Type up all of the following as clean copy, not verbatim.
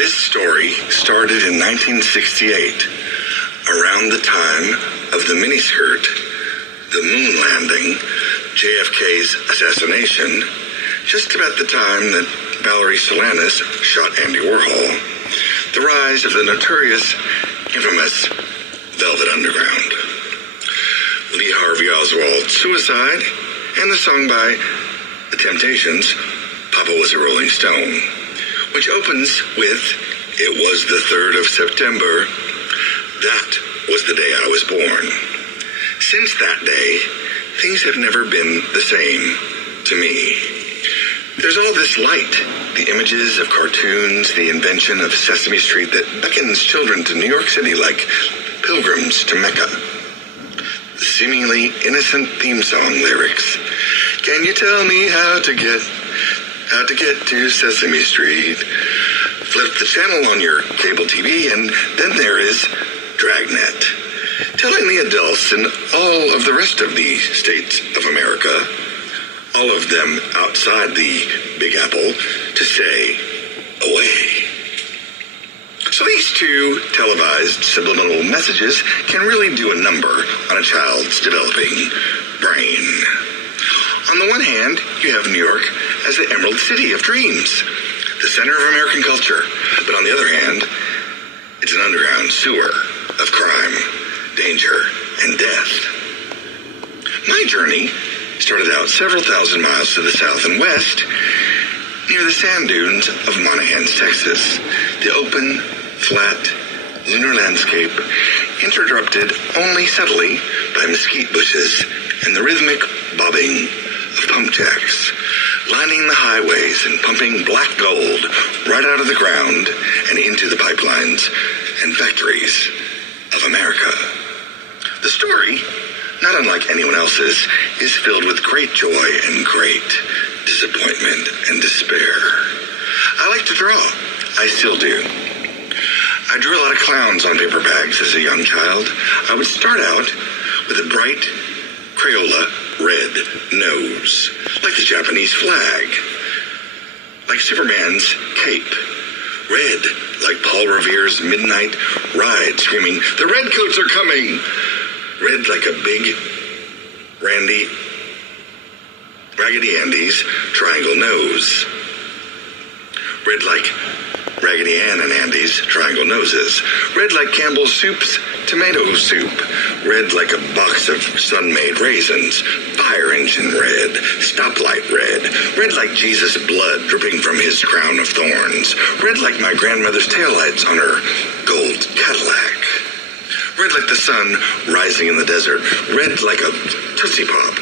This story started in 1968, around the time of the miniskirt, the moon landing, JFK's assassination, just about the time that Valerie Solanas shot Andy Warhol, the rise of the notorious, infamous Velvet Underground, Lee Harvey Oswald's suicide, and the song by The Temptations, Papa Was a Rolling Stone, which opens with, "It was the 3rd of September. That was the day I was born." Since that day, things have never been the same to me. There's all this light, the images of cartoons, the invention of Sesame Street that beckons children to New York City like pilgrims to Mecca. The seemingly innocent theme song lyrics. Can you tell me how to get to Sesame Street? Flip the channel on your cable TV, and then there is Dragnet, telling the adults in all of the rest of the states of America, all of them outside the Big Apple, to stay away. So these two televised subliminal messages can really do a number on a child's developing brain. On the one hand, you have New York as the Emerald City of dreams, the center of American culture. But on the other hand, it's an underground sewer of crime, danger, and death. My journey started out several thousand miles to the south and west, near the sand dunes of Monahans, Texas. The open, flat, lunar landscape, interrupted only subtly by mesquite bushes and the rhythmic bobbing of pump jacks, lining the highways and pumping black gold right out of the ground and into the pipelines and factories of America. The story, not unlike anyone else's, is filled with great joy and great disappointment and despair. I like to draw. I still do. I drew a lot of clowns on paper bags as a young child. I would start out with a bright Crayola red nose, like the Japanese flag, like Superman's cape, red like Paul Revere's midnight ride, screaming, "The redcoats are coming!" Red like a big Raggedy Andy's triangle nose. Red like Raggedy Ann and Andy's triangle noses. Red like Campbell's Soup's tomato soup. Red like a box of Sun-Made raisins. Fire engine red. Stoplight red. Red like Jesus' blood dripping from his crown of thorns. Red like my grandmother's taillights on her gold Cadillac. Red like the sun rising in the desert. Red like a Tootsie Pop.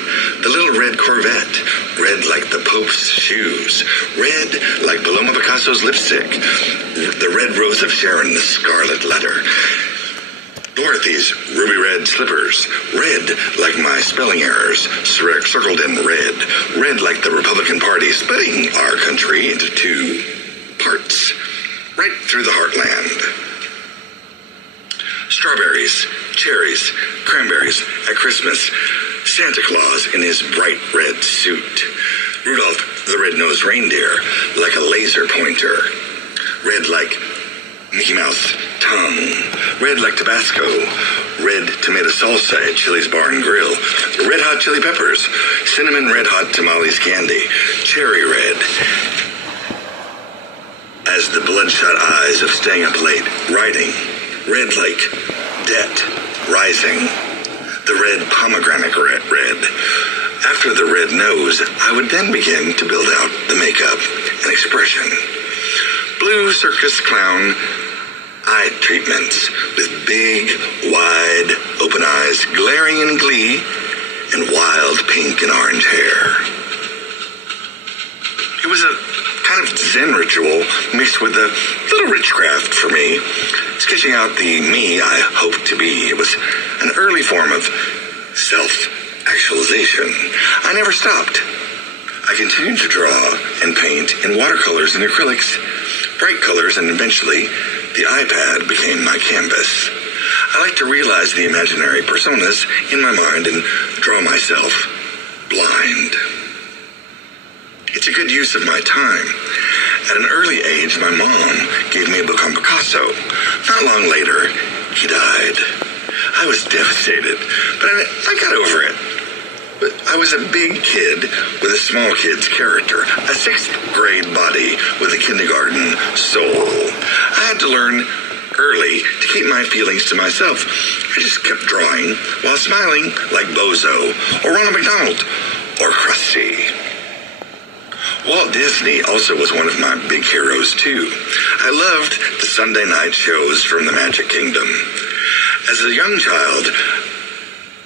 The little red Corvette. Red like the Pope's shoes. Red like Paloma Picasso's lipstick. The red rose of Sharon, the scarlet letter. Dorothy's ruby red slippers. Red like my spelling errors, circled in red. Red like the Republican Party splitting our country into two parts. Right through the heartland. Strawberries, cherries, cranberries at Christmas. Santa Claus in his bright red suit. Rudolph the red-nosed reindeer like a laser pointer. Red like Mickey Mouse tongue. Red like Tabasco. Red tomato salsa at Chili's Bar and Grill. Red hot chili peppers. Cinnamon red hot tamales candy. Cherry red as the bloodshot eyes of staying up late writing. Red like debt rising. The red pomegranate red. After the red nose, I would then begin to build out the makeup and expression. Blue circus clown eye treatments with big, wide, open eyes glaring in glee and wild pink and orange hair. It was a kind of Zen ritual mixed with a little witchcraft for me, sketching out the me I hoped to be. It was an early form of self-actualization. I never stopped. I continued to draw and paint in watercolors and acrylics, bright colors, and eventually the iPad became my canvas. I like to realize the imaginary personas in my mind and draw myself blind. It's a good use of my time. At an early age, my mom gave me a book on Picasso. Not long later, he died. I was devastated, but I got over it. But I was a big kid with a small kid's character, a 6th grade body with a kindergarten soul. I had to learn early to keep my feelings to myself. I just kept drawing while smiling like Bozo or Ronald McDonald or Krusty. Walt Disney also was one of my big heroes too. I loved the Sunday night shows from the Magic Kingdom. As a young child,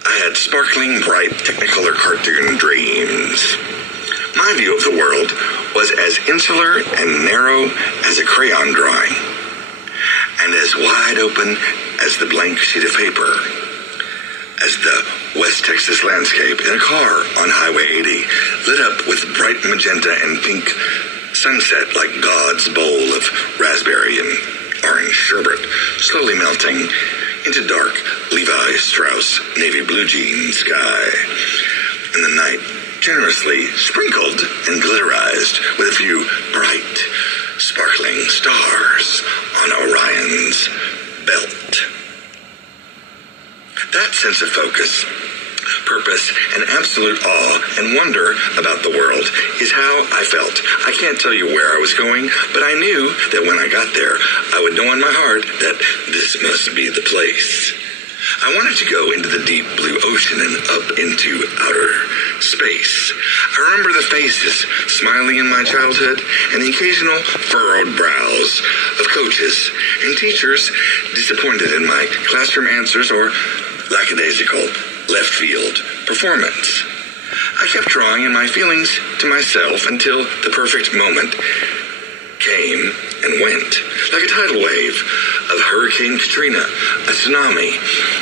I had sparkling, bright Technicolor cartoon dreams. My view of the world was as insular and narrow as a crayon drawing, and as wide open as the blank sheet of paper, as the West Texas landscape in a car on Highway 80, lit up with bright magenta and pink sunset like God's bowl of raspberry and orange sherbet, slowly melting into dark Levi Strauss navy blue jean sky, and the night generously sprinkled and glitterized with a few bright, sparkling stars on Orion's belt. That sense of focus, purpose, and absolute awe and wonder about the world is how I felt. I can't tell you where I was going, but I knew that when I got there, I would know in my heart that this must be the place. I wanted to go into the deep blue ocean and up into outer space. I remember the faces smiling in my childhood and the occasional furrowed brows of coaches and teachers disappointed in my classroom answers or lackadaisical left field performance. I kept drawing in my feelings to myself until the perfect moment came and went, like a tidal wave of Hurricane Katrina, a tsunami.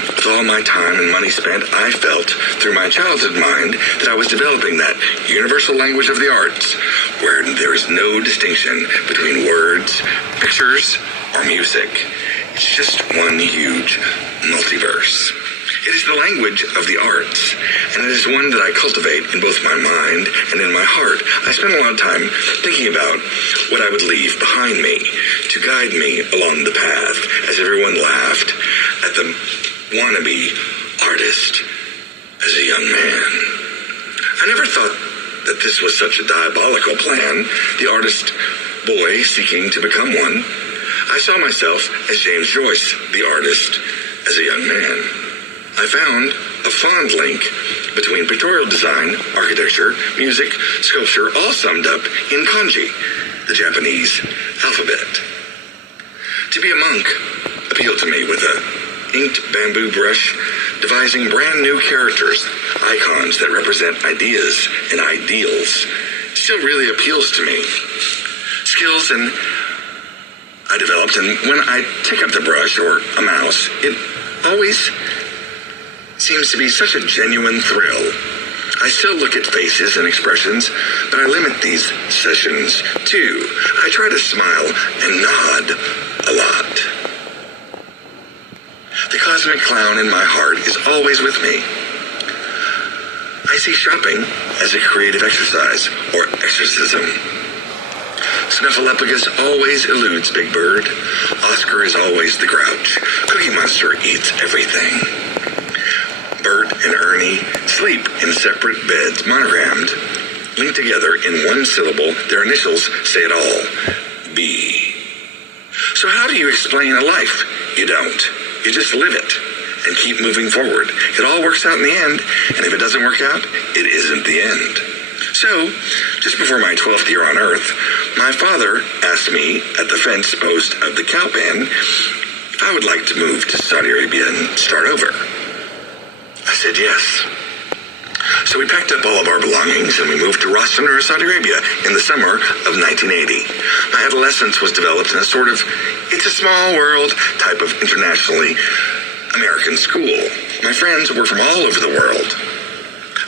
With all my time and money spent, I felt through my childhood mind that I was developing that universal language of the arts, where there is no distinction between words, pictures, or music. It's just one huge multiverse. It is the language of the arts, and it is one that I cultivate in both my mind and in my heart. I spent a lot of time thinking about what I would leave behind me to guide me along the path as everyone laughed at the wannabe artist as a young man. I never thought that this was such a diabolical plan, the artist boy seeking to become one. I saw myself as James Joyce, the artist, as a young man. I found a fond link between pictorial design, architecture, music, sculpture, all summed up in kanji, the Japanese alphabet. To be a monk appealed to me with a inked bamboo brush, devising brand new characters, icons that represent ideas and ideals, still really appeals to me. Skills and I developed, and when I take up the brush or a mouse, it always seems to be such a genuine thrill. I still look at faces and expressions, but I limit these sessions too. I try to smile and nod a lot. The cosmic clown in my heart is always with me. I see shopping as a creative exercise or exorcism. Snuffleupagus always eludes Big Bird. Oscar is always the Grouch. Cookie Monster eats everything. Bert and Ernie sleep in separate beds, monogrammed, linked together in one syllable. Their initials say it all. B. So how do you explain a life? You don't. You just live it and keep moving forward. It all works out in the end, and if it doesn't work out, it isn't the end. So, just before my 12th year on Earth, my father asked me at the fence post of the cow pen if I would like to move to Saudi Arabia and start over. I said yes. So we packed up all of our belongings and we moved to Ras Tanura, Saudi Arabia in the summer of 1980. My adolescence was developed in a sort of it's a small world type of internationally American school. My friends were from all over the world.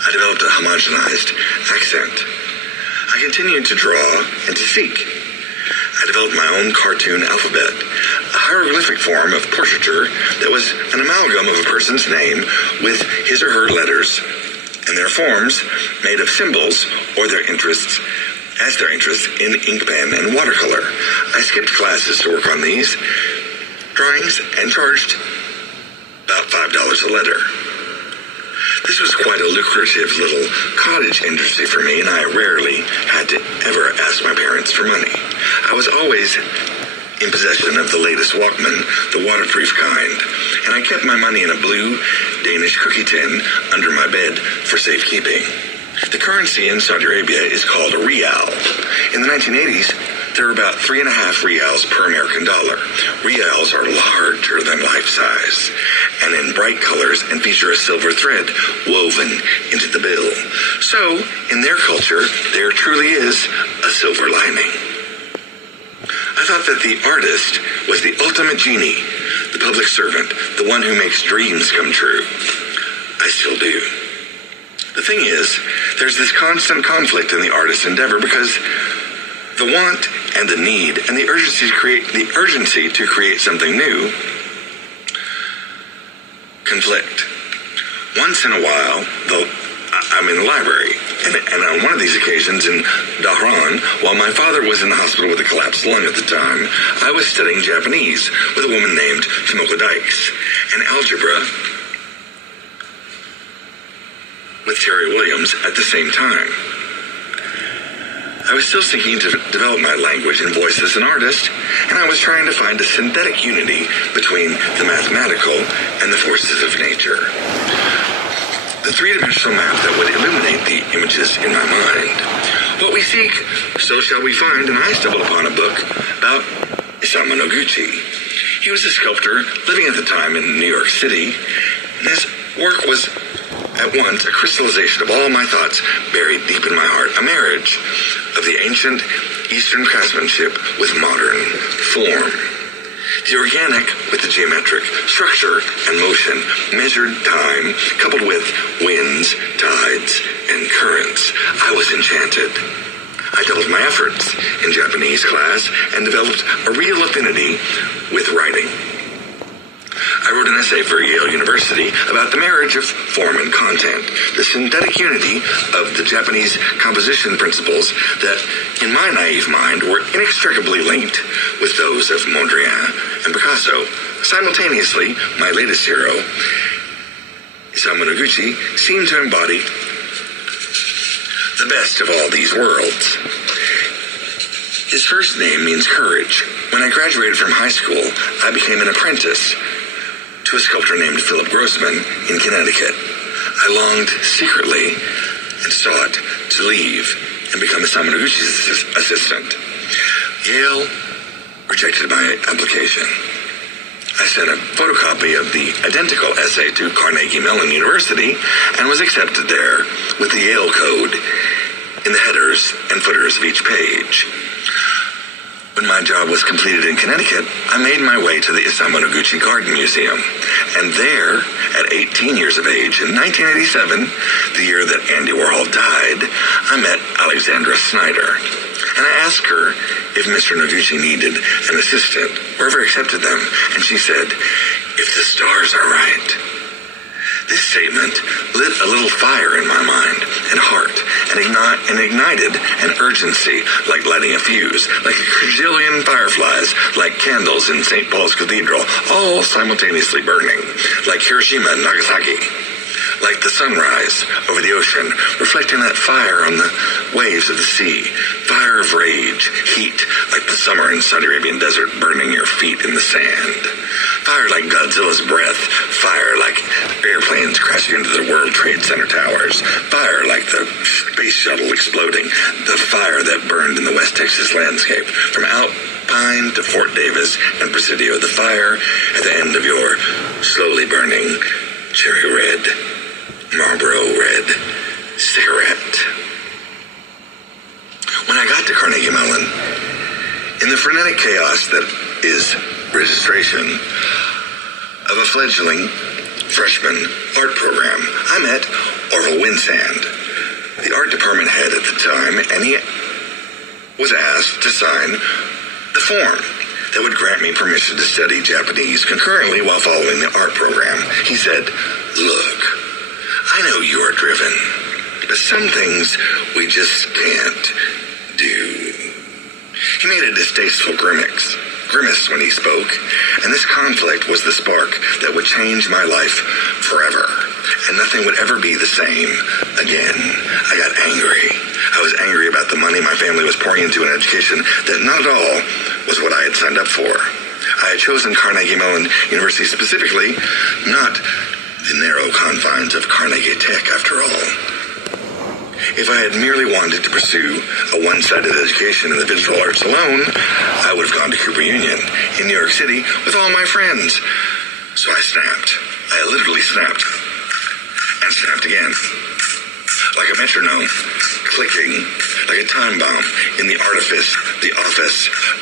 I developed a homogenized accent. I continued to draw and to seek. I developed my own cartoon alphabet, a hieroglyphic form of portraiture that was an amalgam of a person's name with his or her letters and their forms made of symbols or their interests as express their interest in ink pen and watercolor. I skipped classes to work on these drawings and charged about $5 a letter. This was quite a lucrative little cottage industry for me, and I rarely had to ever ask my parents for money. I was always in possession of the latest Walkman, the waterproof kind, and I kept my money in a blue Danish cookie tin under my bed for safekeeping. The currency in Saudi Arabia is called a rial. In the 1980s, there were about 3.5 rials per American dollar. Rials are larger than life size and in bright colors and feature a silver thread woven into the bill. So, in their culture, there truly is a silver lining. I thought that the artist was the ultimate genie, the public servant, the one who makes dreams come true. I still do. The thing is, there's this constant conflict in the artist's endeavor because the want and the need and the urgency to create something new conflict. Once in a while, I'm in the library, and on one of these occasions in Dhahran, while my father was in the hospital with a collapsed lung at the time, I was studying Japanese with a woman named Tomoko Dykes, and algebra with Terry Williams at the same time. I was still seeking to develop my language and voice as an artist, and I was trying to find a synthetic unity between the mathematical and the forces of nature. The three-dimensional map that would illuminate the images in my mind. What we seek, so shall we find, and I stumbled upon a book about Isamu Noguchi. He was a sculptor living at the time in New York City, and his work was at once a crystallization of all my thoughts buried deep in my heart, a marriage of the ancient Eastern craftsmanship with modern form. The organic with the geometric, structure and motion, measured time, coupled with winds, tides, and currents. I was enchanted. I doubled my efforts in Japanese class and developed a real affinity with writing. I wrote an essay for Yale University about the marriage of form and content, the synthetic unity of the Japanese composition principles that, in my naive mind, were inextricably linked with those of Mondrian and Picasso. Simultaneously, my latest hero, Isamu Noguchi, seemed to embody the best of all these worlds. His first name means courage. When I graduated from high school, I became an apprentice to a sculptor named Philip Grossman in Connecticut. I longed secretly and sought to leave and become Isamu Noguchi's assistant. Yale rejected my application. I sent a photocopy of the identical essay to Carnegie Mellon University and was accepted there with the Yale code in the headers and footers of each page. When my job was completed in Connecticut, I made my way to the Isamu Noguchi Garden Museum. And there, at 18 years of age, in 1987, the year that Andy Warhol died, I met Alexandra Snyder. And I asked her if Mr. Noguchi needed an assistant or ever accepted them. And she said, "If the stars are right." This statement lit a little fire in my mind and heart and ignited an urgency like lighting a fuse, like a quadrillion fireflies, like candles in St. Paul's Cathedral, all simultaneously burning, like Hiroshima and Nagasaki, like the sunrise over the ocean, reflecting that fire on the waves of the sea, fire of rage, heat, like the summer in Saudi Arabian desert burning your feet in the sand. Fire like Godzilla's breath, fire like airplanes crashing into the World Trade Center towers, fire like the space shuttle exploding, the fire that burned in the West Texas landscape, from Alpine to Fort Davis and Presidio, the fire at the end of your slowly burning cherry red, Marlboro red cigarette. When I got to Carnegie Mellon, in the frenetic chaos that is registration of a fledgling freshman art program, I met Orville Winsand, the art department head at the time, and he was asked to sign the form that would grant me permission to study Japanese concurrently while following the art program. He said, "Look, I know you are driven, but some things we just can't do." He made a distasteful grimace when he spoke, and this conflict was the spark that would change my life forever, and nothing would ever be the same again. I got angry. I was angry about the money my family was pouring into an education that not at all was what I had signed up for. I had chosen Carnegie Mellon University specifically, not the narrow confines of Carnegie Tech, after all. If I had merely wanted to pursue a one-sided education in the visual arts alone, I would have gone to Cooper Union in New York City with all my friends. So I snapped. I literally snapped. And snapped again. Like a metronome, clicking, like a time bomb in the office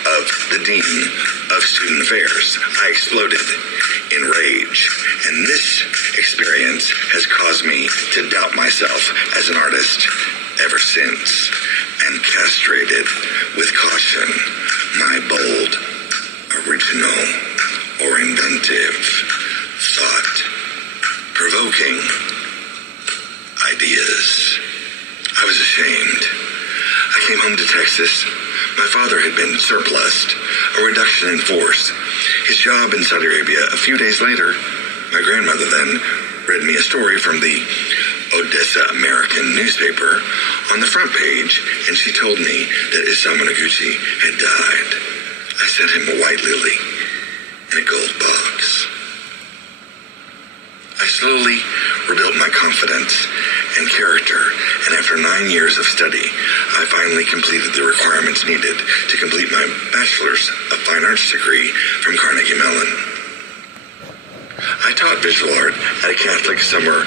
of the Dean of Student Affairs. I exploded in rage, and this experience has caused me to doubt myself as an artist ever since, and castrated with caution my bold, original, or inventive, thought-provoking ideas. I was ashamed. I came home to Texas. My father had been surplused, a reduction in force. His job in Saudi Arabia. A few days later, my grandmother then read me a story from the Odessa American newspaper on the front page, and she told me that Isamu Noguchi had died. I sent him a white lily in a gold box. I slowly rebuilt my confidence and character, and after 9 years of study, I finally completed the requirements needed to complete my Bachelor's of Fine Arts degree from Carnegie Mellon. I taught visual art at a Catholic summer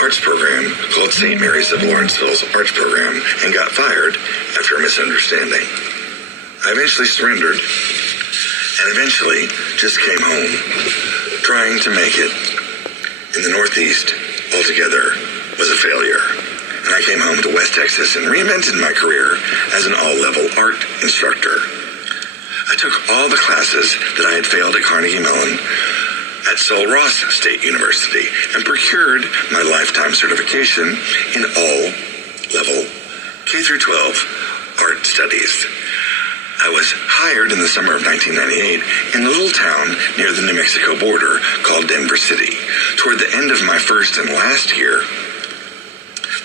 arts program called St. Mary's of Lawrenceville's arts program, and got fired after a misunderstanding. I eventually surrendered, and eventually just came home, trying to make it in the Northeast altogether was a failure, and I came home to West Texas and reinvented my career as an all-level art instructor. I took all the classes that I had failed at Carnegie Mellon at Sul-Ross State University and procured my lifetime certification in all-level K-12 art studies. I was hired in the summer of 1998 in a little town near the New Mexico border called Denver City. Toward the end of my first and last year,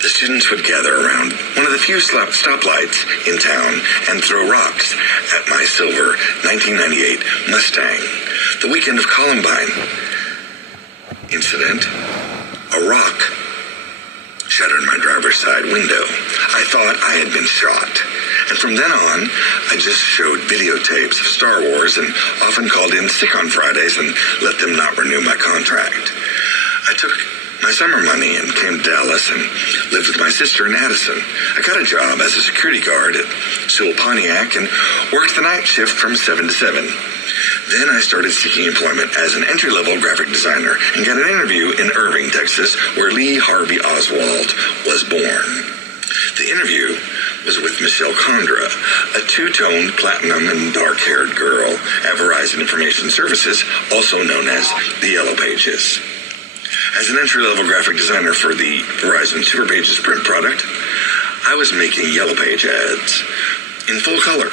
the students would gather around one of the few stoplights in town and throw rocks at my silver 1998 Mustang. The weekend of Columbine incident, a rock shattered my driver's side window. I thought I had been shot. And from then on, I just showed videotapes of Star Wars and often called in sick on Fridays and let them not renew my contract. I took my summer money and came to Dallas and lived with my sister in Addison. I got a job as a security guard at Sewell Pontiac and worked the night shift from 7 to 7. Then I started seeking employment as an entry-level graphic designer and got an interview in Irving, Texas, where Lee Harvey Oswald was born. The interview was with Michelle Condra, a two-toned platinum and dark-haired girl at Verizon Information Services, also known as the Yellow Pages. As an entry-level graphic designer for the Verizon Super Pages print product, I was making Yellow Page ads in full color.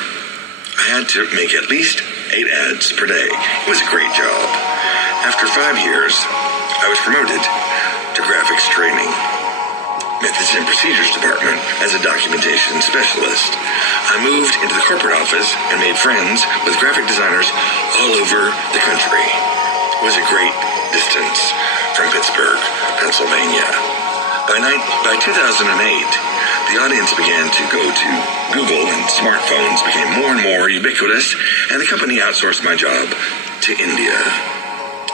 I had to make at least 8 ads per day. It was a great job. After 5 years, I was promoted to graphics training, methods and procedures department as a documentation specialist. I moved into the corporate office and made friends with graphic designers all over the country. It was a great distance from Pittsburgh, Pennsylvania. By 2008, the audience began to go to Google and smartphones became more and more ubiquitous, and the company outsourced my job to India.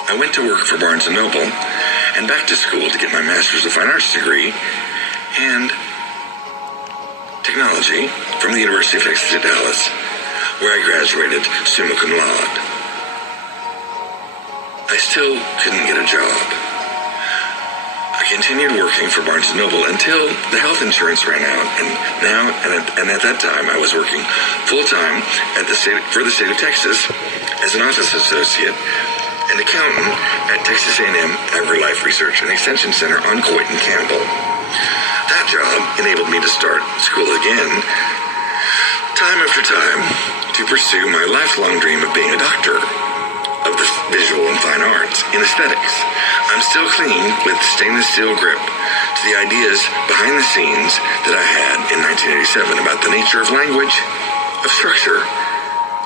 I went to work for Barnes & Noble and back to school to get my Master's of Fine Arts degree and technology from the University of Texas at Dallas, where I graduated summa cum laude. I still couldn't get a job. I continued working for Barnes & Noble until the health insurance ran out, and at that time I was working full-time for the state of Texas as an office associate and accountant at Texas A&M AgriLife Research and Extension Center on Coit and Campbell. That job enabled me to start school again, time after time to pursue my lifelong dream of being a doctor of the visual and fine arts in aesthetics. I'm still clinging with stainless steel grip to the ideas behind the scenes that I had in 1987 about the nature of language, of structure,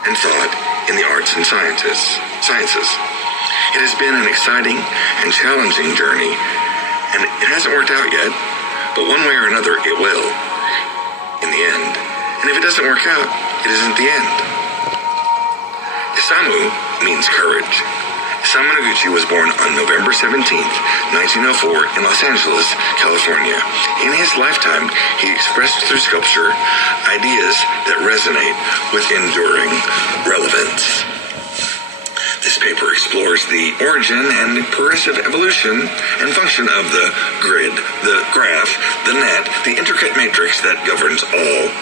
and thought in the arts and sciences. It has been an exciting and challenging journey, and it hasn't worked out yet, but one way or another it will, in the end. And if it doesn't work out, it isn't the end. Isamu means courage. Isamu Noguchi was born on November 17th, 1904 in Los Angeles, California. In his lifetime, he expressed through sculpture ideas that resonate with enduring relevance. This paper explores the origin and progressive evolution and function of the grid, the graph, the net, the intricate matrix that governs all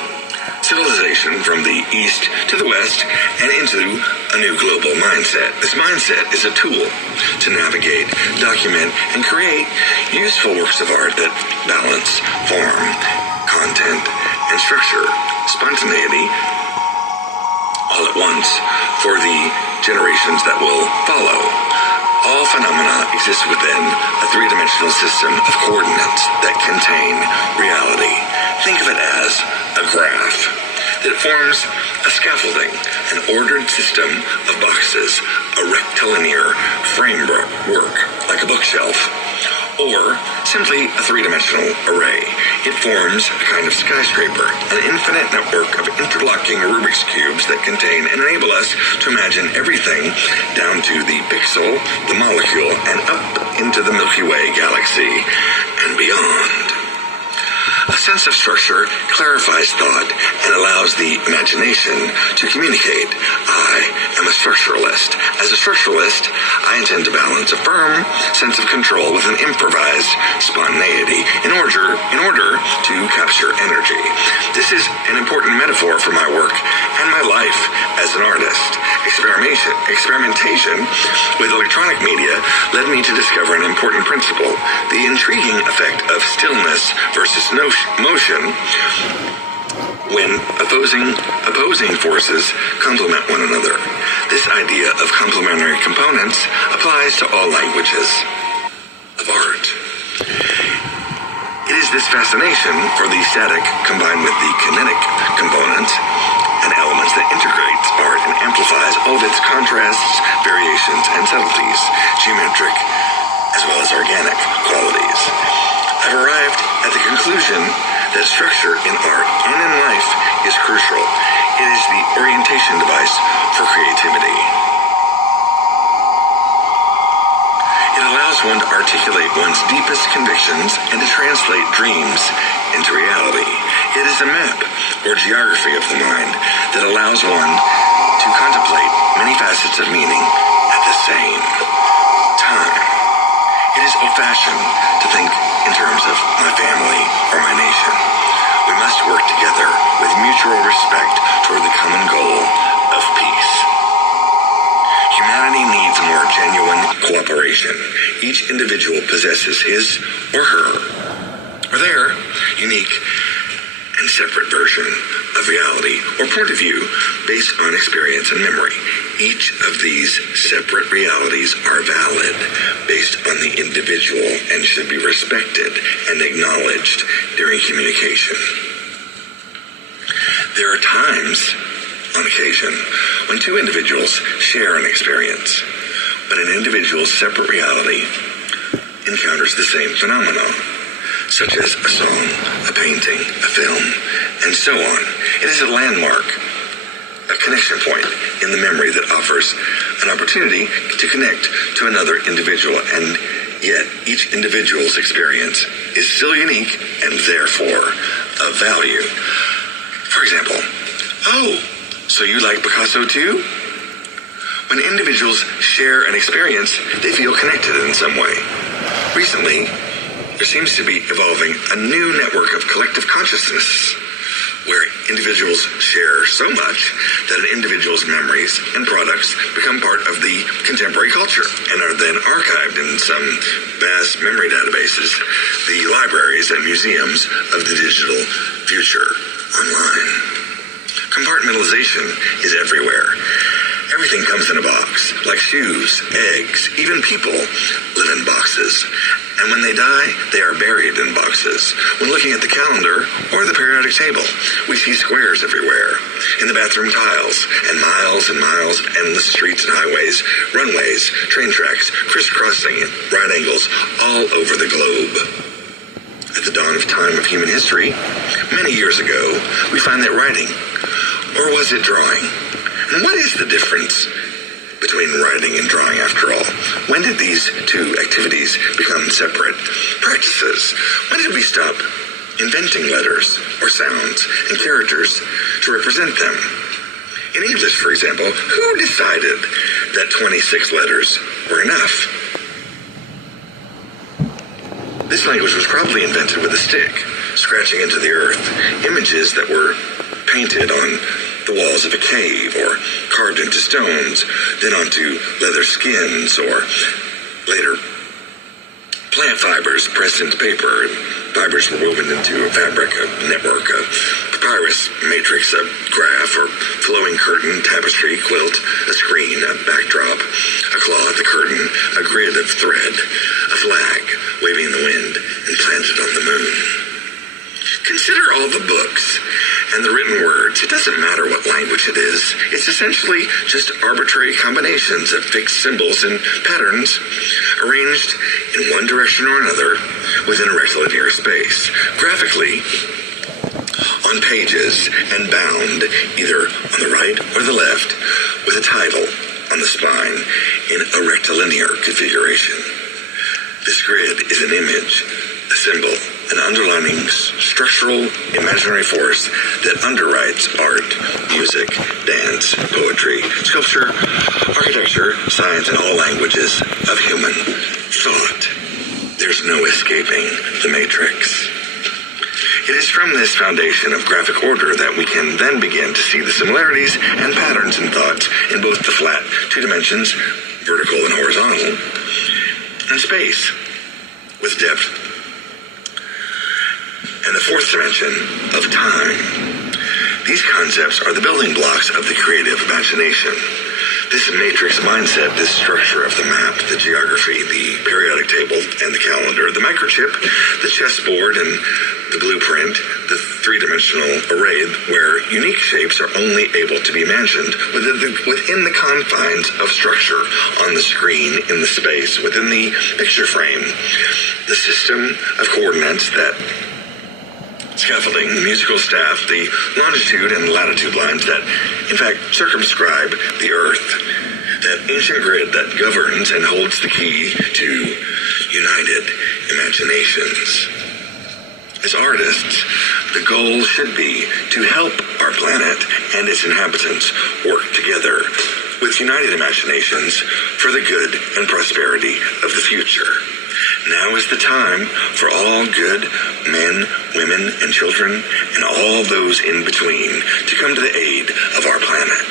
civilization from the east to the west and into a new global mindset. This mindset is a tool to navigate, document, and create useful works of art that balance form, content, and structure, spontaneity, all at once for the generations that will follow. All phenomena exist within a three-dimensional system of coordinates that contain reality. Think of it as a graph that forms a scaffolding, an ordered system of boxes, a rectilinear framework like a bookshelf, or simply a three-dimensional array. It forms a kind of skyscraper, an infinite network of interlocking Rubik's cubes that contain and enable us to imagine everything down to the pixel, the molecule, and up into the Milky Way galaxy and beyond. A sense of structure clarifies thought and allows the imagination to communicate. I am a structuralist. As a structuralist, I intend to balance a firm sense of control with an improvised spontaneity in order to capture energy. This is an important metaphor for my work and my life as an artist. Experimentation with electronic media led me to discover an important principle, the intriguing effect of stillness versus motion when opposing forces complement one another. This idea of complementary components applies to all languages of art. It is this fascination for the static combined with the kinetic components and elements that integrates art and amplifies all of its contrasts, variations, and subtleties, geometric as well as organic qualities. I've arrived at the conclusion that structure in art and in life is crucial. It is the orientation device for creativity. It allows one to articulate one's deepest convictions and to translate dreams into reality. It is a map or geography of the mind that allows one to contemplate many facets of meaning at the same time. It is old-fashioned to think in terms of my family or my nation. We must work together with mutual respect toward the common goal of peace. Humanity needs more genuine cooperation. Each individual possesses his or her or their unique and separate version of reality or point of view based on experience and memory. Each of these separate realities are valid based on the individual and should be respected and acknowledged during communication. There are times, on occasion, when two individuals share an experience, but an individual's separate reality encounters the same phenomena, such as a song, a painting, a film, and so on. It is a landmark, a connection point in the memory that offers an opportunity to connect to another individual, and yet each individual's experience is still unique and therefore of value. For example, oh, so you like Picasso too? When individuals share an experience, they feel connected in some way. Recently, there seems to be evolving a new network of collective consciousness where individuals share so much that an individual's memories and products become part of the contemporary culture and are then archived in some vast memory databases, the libraries and museums of the digital future online. Compartmentalization is everywhere. Everything comes in a box, like shoes, eggs, even people live in boxes. And when they die, they are buried in boxes. When looking at the calendar or the periodic table, we see squares everywhere. In the bathroom tiles, and miles, endless streets and highways, runways, train tracks, crisscrossing at right angles all over the globe. At the dawn of time of human history, many years ago, we find that writing, or was it drawing? And what is the difference between writing and drawing, after all? When did these two activities become separate practices? When did we stop inventing letters or sounds and characters to represent them? In English, for example, who decided that 26 letters were enough? This language was probably invented with a stick, scratching into the earth, images that were painted on the walls of a cave or carved into stones, then onto leather skins, or later plant fibers pressed into paper. Fibers were woven into a fabric, a network, a papyrus matrix, a graph, or flowing curtain, tapestry, quilt, a screen, a backdrop, a cloth, a curtain, a grid of thread, a flag waving in the wind and planted on the moon. Consider all the books and the written words. It doesn't matter what language it is. It's essentially just arbitrary combinations of fixed symbols and patterns arranged in one direction or another within a rectilinear space, graphically on pages and bound either on the right or the left with a title on the spine in a rectilinear configuration. This grid is an image, a symbol, an underlining structural imaginary force that underwrites art, music, dance, poetry, sculpture, architecture, science, and all languages of human thought. There's no escaping the matrix. It is from this foundation of graphic order that we can then begin to see the similarities and patterns in thoughts in both the flat two dimensions, vertical and horizontal, and space with depth, and the fourth dimension of time. These concepts are the building blocks of the creative imagination. This matrix mindset, this structure of the map, the geography, the periodic table, and the calendar, the microchip, the chessboard, and the blueprint, the three-dimensional array where unique shapes are only able to be imagined within the confines of structure, on the screen, in the space, within the picture frame. The system of coordinates that scaffolding, the musical staff, the longitude and latitude lines that, in fact, circumscribe the Earth, that ancient grid that governs and holds the key to united imaginations. As artists, the goal should be to help our planet and its inhabitants work together with united imaginations for the good and prosperity of the future. Now is the time for all good men, women, and children, and all those in between, to come to the aid of our planet.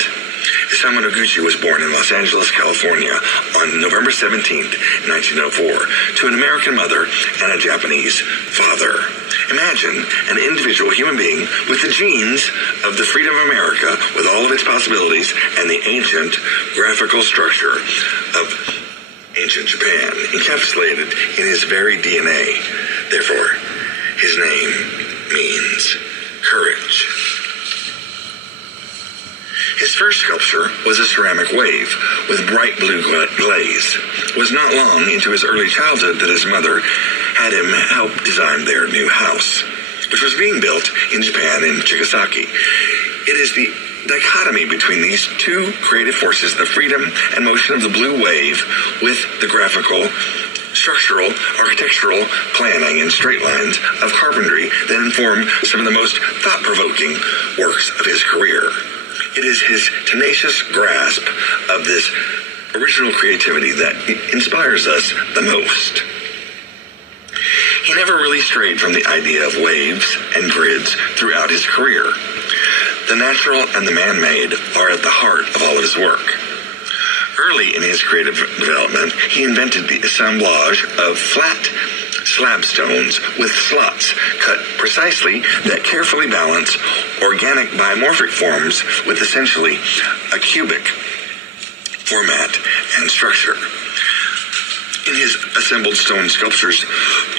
Isamu Noguchi was born in Los Angeles, California on November 17th, 1904, to an American mother and a Japanese father. Imagine an individual human being with the genes of the freedom of America, with all of its possibilities, and the ancient graphical structure of ancient Japan, encapsulated in his very DNA. Therefore, his name means courage. His first sculpture was a ceramic wave with bright blue glaze. It was not long into his early childhood that his mother had him help design their new house, which was being built in Japan in Chigasaki. It is the dichotomy between these two creative forces, the freedom and motion of the blue wave with the graphical, structural, architectural planning and straight lines of carpentry that inform some of the most thought-provoking works of his career. It is his tenacious grasp of this original creativity that inspires us the most. He never really strayed from the idea of waves and grids throughout his career. The natural and the man-made are at the heart of all of his work. Early in his creative development, he invented the assemblage of flat slab stones with slots cut precisely that carefully balance organic biomorphic forms with essentially a cubic format and structure. In his assembled stone sculptures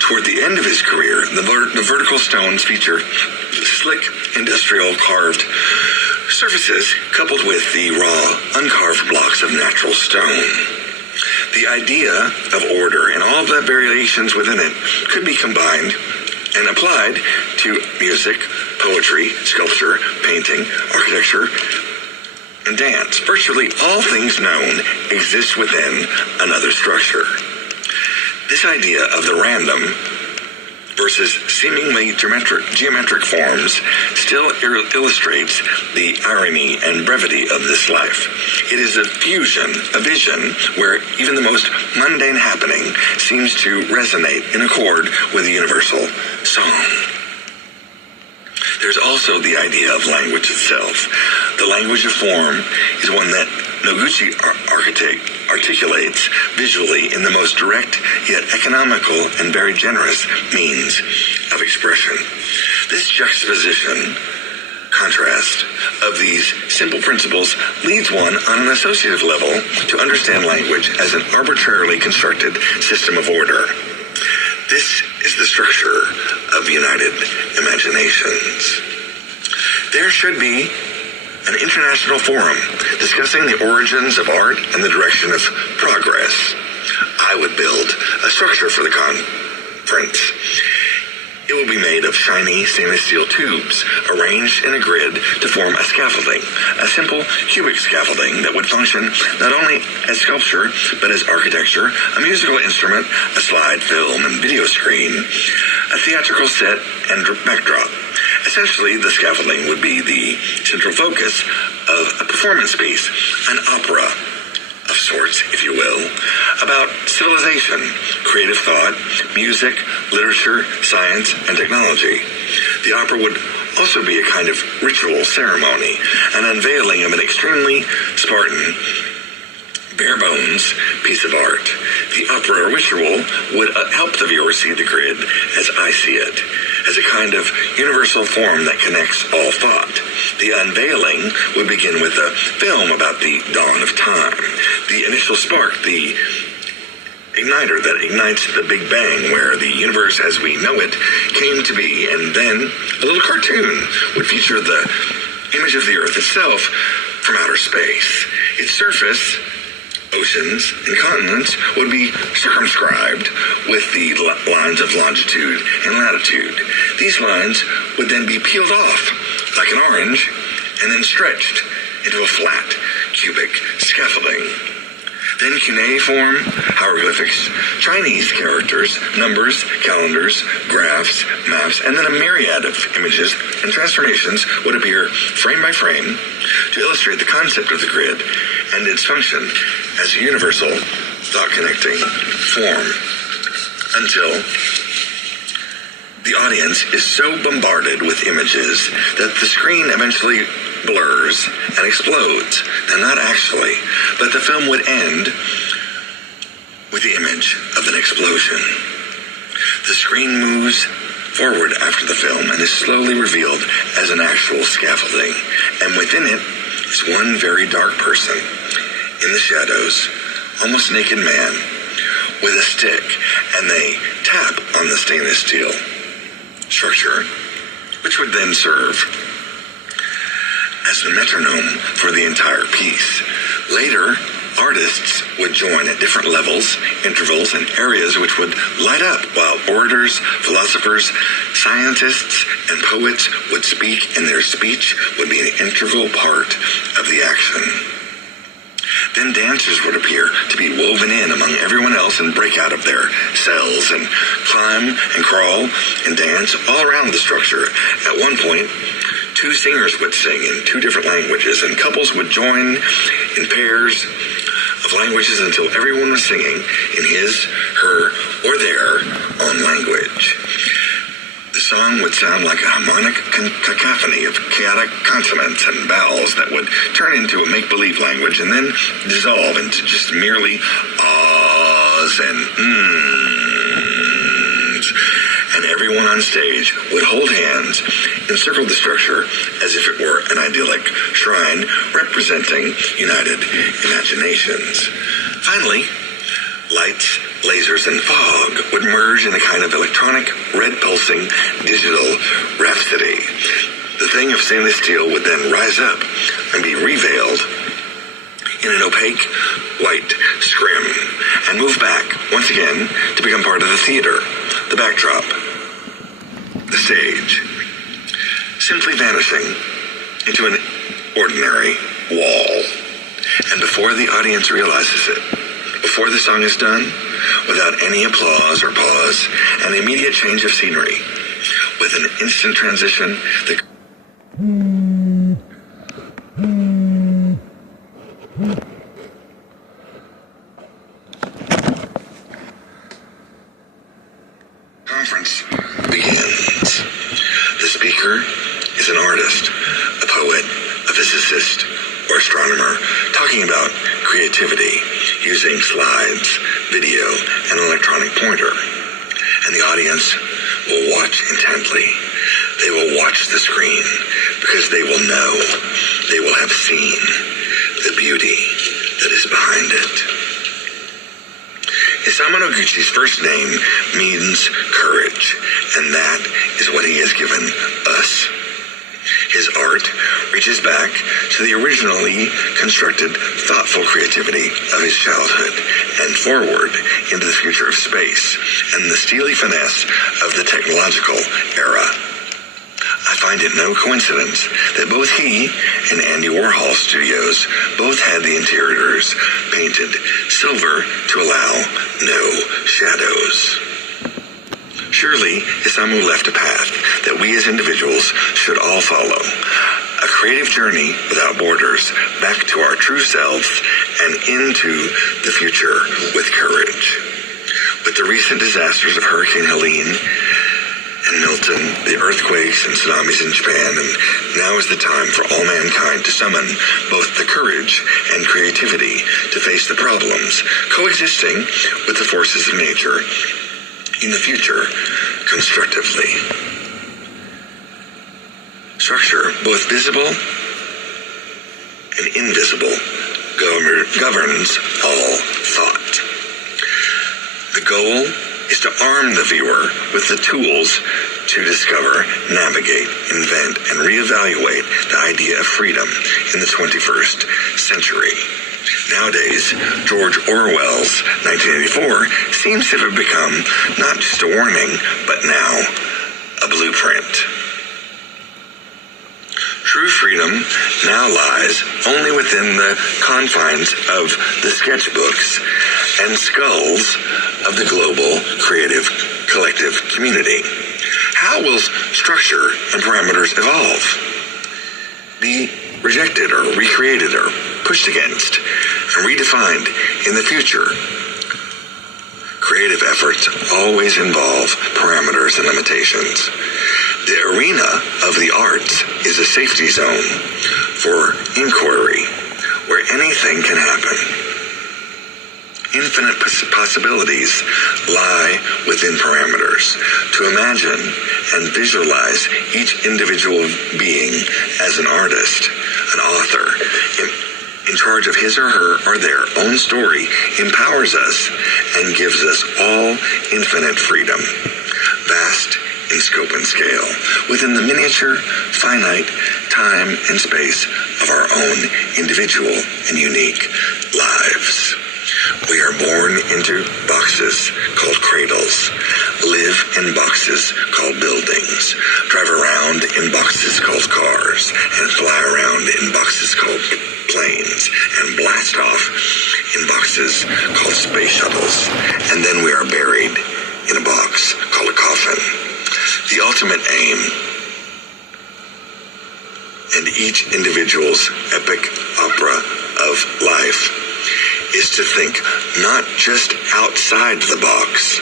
toward the end of his career, the vertical stones feature slick industrial carved surfaces coupled with the raw, uncarved blocks of natural stone. The idea of order and all the variations within it could be combined and applied to music, poetry, sculpture, painting, architecture, and dance. Virtually all things known exist within another structure. This idea of the random versus seemingly geometric forms still illustrates the irony and brevity of this life. It is a vision where even the most mundane happening seems to resonate in accord with the universal song. There's also the idea of language itself. The language of form is one that Noguchi articulates visually in the most direct yet economical and very generous means of expression. This juxtaposition, contrast of these simple principles leads one on an associative level to understand language as an arbitrarily constructed system of order. This is the structure of united imaginations. There should be an international forum discussing the origins of art and the direction of progress. I would build a structure for the conference. It will be made of shiny stainless steel tubes arranged in a grid to form a scaffolding, a simple cubic scaffolding that would function not only as sculpture, but as architecture, a musical instrument, a slide, film, and video screen, a theatrical set, and backdrop. Essentially, the scaffolding would be the central focus of a performance piece, an opera of sorts, if you will, about civilization, creative thought, music, literature, science, and technology. The opera would also be a kind of ritual ceremony, an unveiling of an extremely Spartan, bare-bones piece of art. The opera ritual would help the viewer see the grid as I see it, as a kind of universal form that connects all thought. The unveiling would begin with a film about the dawn of time, the initial spark, the igniter that ignites the Big Bang, where the universe as we know it came to be, and then a little cartoon would feature the image of the Earth itself from outer space. Its surface, oceans and continents, would be circumscribed with the lines of longitude and latitude. These lines would then be peeled off like an orange and then stretched into a flat cubic scaffolding. Then cuneiform hieroglyphics, Chinese characters, numbers, calendars, graphs, maps, and then a myriad of images and transformations would appear frame by frame to illustrate the concept of the grid and its function as a universal thought-connecting form, until the audience is so bombarded with images that the screen eventually blurs and explodes. Now, not actually, but the film would end with the image of an explosion. The screen moves forward after the film and is slowly revealed as an actual scaffolding, and within it is one very dark person in the shadows, almost naked man with a stick, and they tap on the stainless steel structure, which would then serve as the metronome for the entire piece. Later, artists would join at different levels, intervals, and areas which would light up while orators, philosophers, scientists, and poets would speak, and their speech would be an integral part of the action. Then dancers would appear to be woven in among everyone else and break out of their cells and climb and crawl and dance all around the structure. At one point, two singers would sing in two different languages, and couples would join in pairs of languages until everyone was singing in his, her, or their own language. The song would sound like a harmonic cacophony of chaotic consonants and vowels that would turn into a make-believe language and then dissolve into just merely ahs and mms Everyone on stage would hold hands, encircle the structure as if it were an idyllic shrine representing united imaginations. Finally, lights, lasers, and fog would merge in a kind of electronic, red-pulsing digital rhapsody. The thing of stainless steel would then rise up and be revealed in an opaque white scrim and move back once again to become part of the theater, the backdrop, the stage, simply vanishing into an ordinary wall. And before the audience realizes it, before the song is done, without any applause or pause, an immediate change of scenery, with an instant transition, the conference begins. The speaker is an artist, a poet, a physicist, or astronomer, talking about creativity using slides, video, and an electronic pointer. And the audience will watch intently. They will watch the screen because they will know, they will have seen the beauty that is behind it. Isamu Noguchi's first name means courage, and that is what he has given us. His art reaches back to the originally constructed, thoughtful creativity of his childhood and forward into the future of space and the steely finesse of the technological era. I find it no coincidence that both he and Andy Warhol Studios both had the interiors painted silver to allow no shadows. Surely, Isamu left a path that we as individuals should all follow. A creative journey without borders, back to our true selves and into the future with courage. With the recent disasters of Hurricane Helene and Milton, the earthquakes and tsunamis in Japan, and now is the time for all mankind to summon both the courage and creativity to face the problems coexisting with the forces of nature in the future constructively. Structure, both visible and invisible, governs all thought. The goal is to arm the viewer with the tools to discover, navigate, invent, and reevaluate the idea of freedom in the 21st century. Nowadays, George Orwell's 1984 seems to have become not just a warning, but now a blueprint. True freedom now lies only within the confines of the sketchbooks and skulls of the global creative collective community. How will structure and parameters evolve? Be rejected or recreated or pushed against and redefined in the future? Creative efforts always involve parameters and limitations. The arena of the arts is a safety zone for inquiry where anything can happen. Infinite possibilities lie within parameters. To imagine and visualize each individual being as an artist, an author, in charge of his or her or their own story empowers us and gives us all infinite freedom, vast in scope and scale, within the miniature, finite time and space of our own individual and unique lives. We are born into boxes called cradles, live in boxes called buildings, drive around in boxes called cars, and fly around in boxes called planes, and blast off in boxes called space shuttles. And then we are buried in a box called a coffin. The ultimate aim, and each individual's epic opera of life, is to think not just outside the box,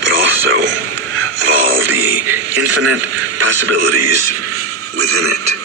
but also of all the infinite possibilities within it.